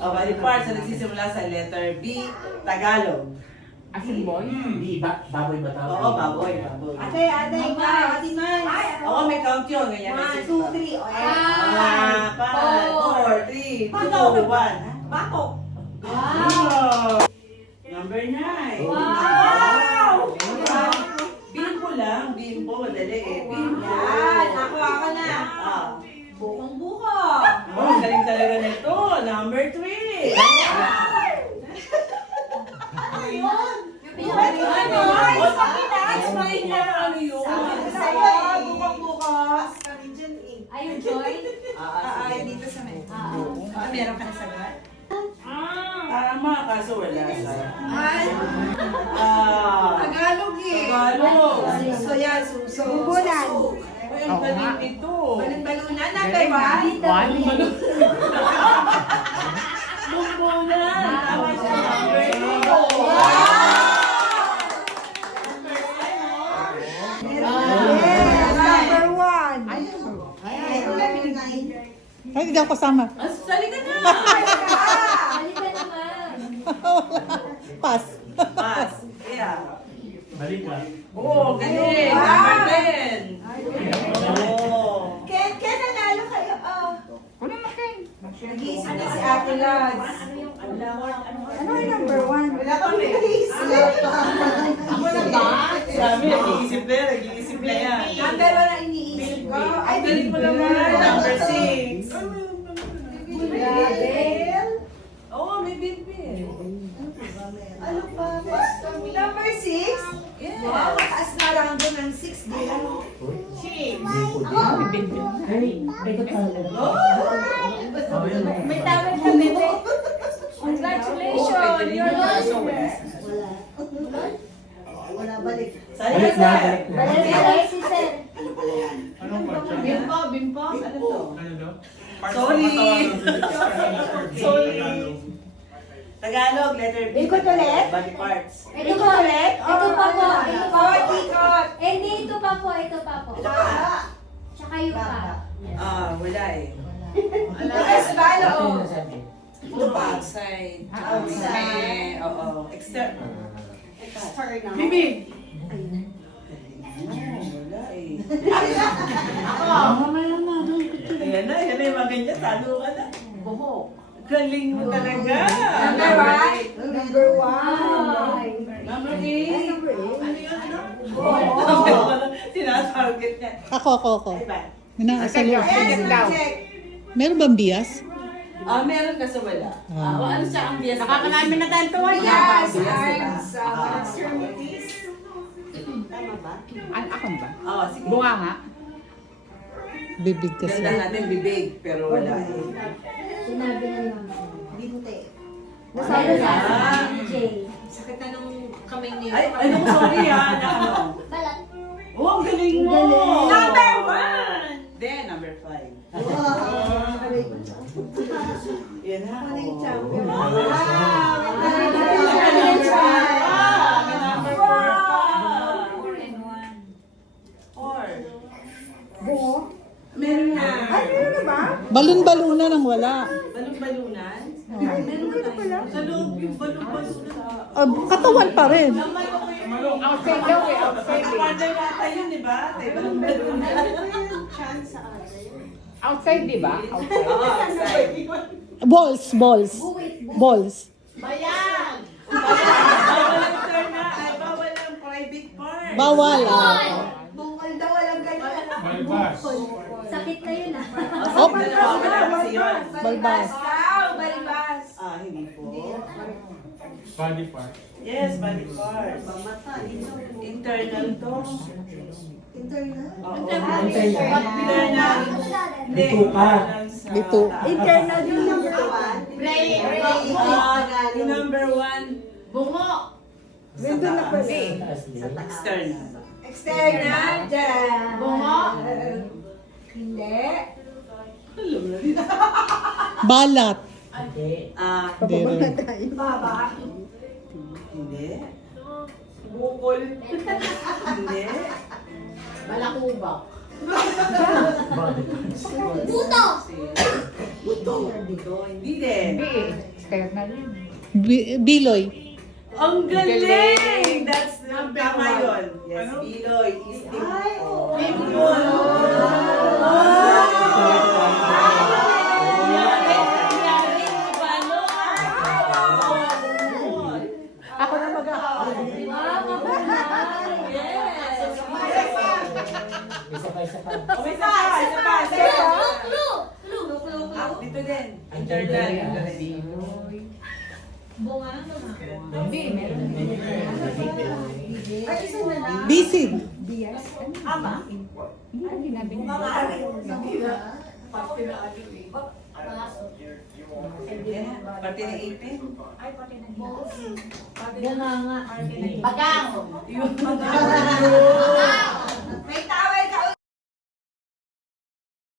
body parts na nagsisimula sa letter B, Tagalog. Asin boy? Hindi, baboy ba tawag? Oo, baboy. Ate, ate man. Oo, may count yun. Ganyan. 1, 2, 3. O, Ah, 5, 4, 3, 2, 1. Batok. Wow! Number 9. Wow! Bimbo lang. Bimbo. Madali eh. Bimbo. Yan, nakuha ka na. Ah. Bukong-buko. Oh, galing talaga nito. Number 3. Ano? Explain niya ano yun. Bukong-buko. Ayun, Joy? Ay, dito sa may. Meron ka na sagot? Tama, kaso wala siya. Ay, Tagalog eh. Tagalog. So yan, suso. Bubulan. Ay, ang galing nito. Balon-balunan, number 1. Bumbulan. Tama siya. Yes, number 1. Ay, hindi ako kasama. Salita na. Halika naman. Pass. Pass. Yeah. Balik ka. Oo, galing. Number 10. Oo. Ken, nanalo kayo. Ano na Ken? Nag-iisip na si Ate Lods. Ano yung number 1? Wala kang nag-iisip. Ako na ba? Sabi, nag-iisip na yan. Nag-iisip na yan. Number 1 ang iniisip ko. Ay, galing mo naman. Number 6. Oo, may bilbil. Ano pa? Number 6? Yes. Wow, mataas na rango ng 6 din. May tawag ka, bebe. Congratulations! You're laureate. Wala balik. Salita na. Balik si Sir. Anong kotse? Bimpo. Ano to? Ano daw? Sorry. Sorry. Tagalog, letter B. Ikot ulit? Body parts. Ito po. Ito pa po. Ito pa Ikot, po. ikot. Hindi, ito pa po. Ito pa po. Tsaka yung pa. Wala eh. Tagas ba, loob? Outside. Outside. Oo. External. Bibig! Wala eh. Ayan na, yung mga ganyan. Talo ka na. Buhok. Galing mo talaga. Number 1? Number 1. Number 8. Number 8. Ano yun? Ano? Tinatarget niya. Ako. Ay ba? Minakasalo. Ayan, check. Meron bang bias? Meron kasi wala. Ano siya ang bias? Nakakanamin na tayo tuwan niya. Yes, arms, extremities. Tama ba? Ako ba? Oo, sige. Bunga nga. Bibig kasi. Ganda natin bibig, pero wala eh. Sinabi na lang. Binte. Nasabi sa J. Sakit na nung kamay niya. Ay, ano, sorry ha, na ano. Balat. Oh, ang galing mo! Number 1! Then, number 5. Wow! Yan ha. Ano yung oh. champion? Wow! Wow! Number 5. Number 4. Buo? Meron na. Ay, meron na ba? Balon-baluna nang wala. Balong-balunan? Meron ka na pala. Sa loob yung balong-balunan. Katawan pa rin. Outside daw eh. Outside eh. Partner yata yun, di ba? Tayo balong-balunan. Outside di ba? Outside. Oo, outside. Balls. Bayan! Bawal ang turn na. Ay, bawal ang private part. Bawal. Bungol daw, walang ganyan. Balbas. Sakit na yun ah. Oh, wala kasi yun. Balbas. Daw, balbas. Hindi po. Body part. Yes, body parts. Internal to. Internal? Oo. Internal. Internal. Hindi. Bito. Internal yung number 1. Yung number 1, bungo. Nandun na pala. External. External, dyan. Bungo. Hindi. Alam na rin. Balat. Hindi rin. Baba. Hindi. Bukol. Hindi. Balakubak. Puto! Hindi din. Hindi eh. Kaya na rin. Biloy. Ang Galing. galing! That's tama yun. Yes, Biloy is the Ako na mag-ahawak. Isa pa, isa pa. Dito din. Interland. Hindi, meron. Bisig. Hindi na binigyan. Pati na ipin. Bagang. Yun. May tao